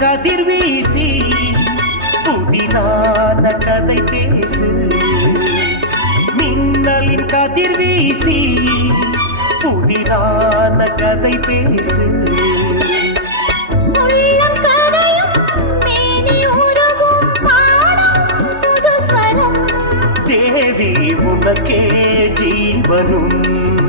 கதிர் வீசி புதிதான கதை பேசு. மின்னலின் கதிர் வீசி புதிதான கதை பேசு. தேவி உனக்கே ஜீவனும்.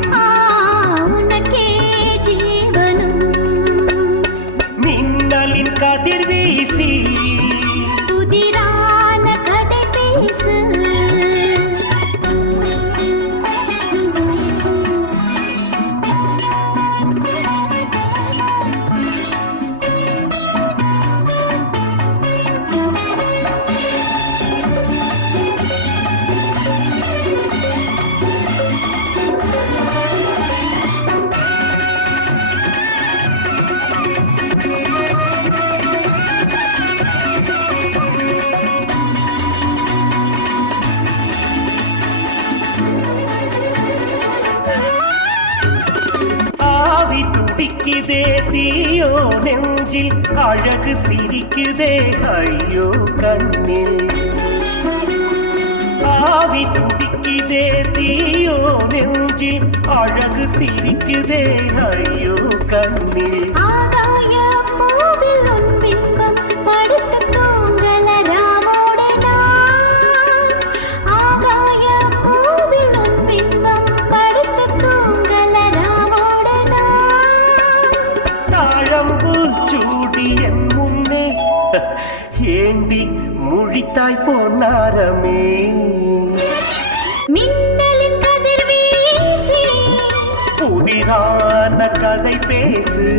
ஆவி தீயோ நெஞ்சில் அழகு சிரிக்குதே ஐயோ கண்ணில். ஆவி துடிக்குதே தீயோ நெஞ்சில் அழகு சிரிக்குதே ஐயோ கண்ணில். ஆதாய பூவில் முழித்தாய் வீசி. புதிரான கதை பேசு.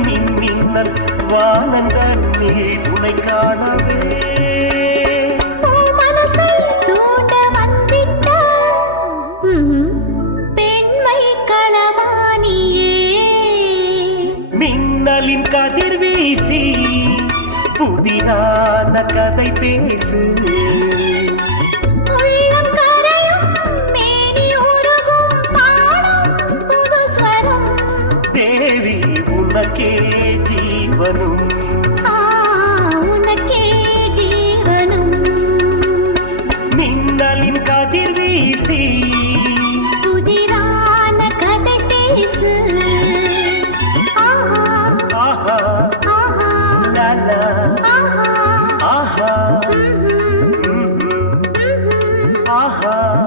மின்னல் வானம் தன்னில் உனை காணவே மின்னலின் கதிர் வீசி புதிரான கதை பேசு. தேவி உனக்கே ஜீவனும். உனக்கே ஜீவனும். மின்னலின் கதிர் வீசி. புதிரான கதை பேசு ஆஹா. ஆஹா. ஆஹா. ஆஹா. ஆஹா.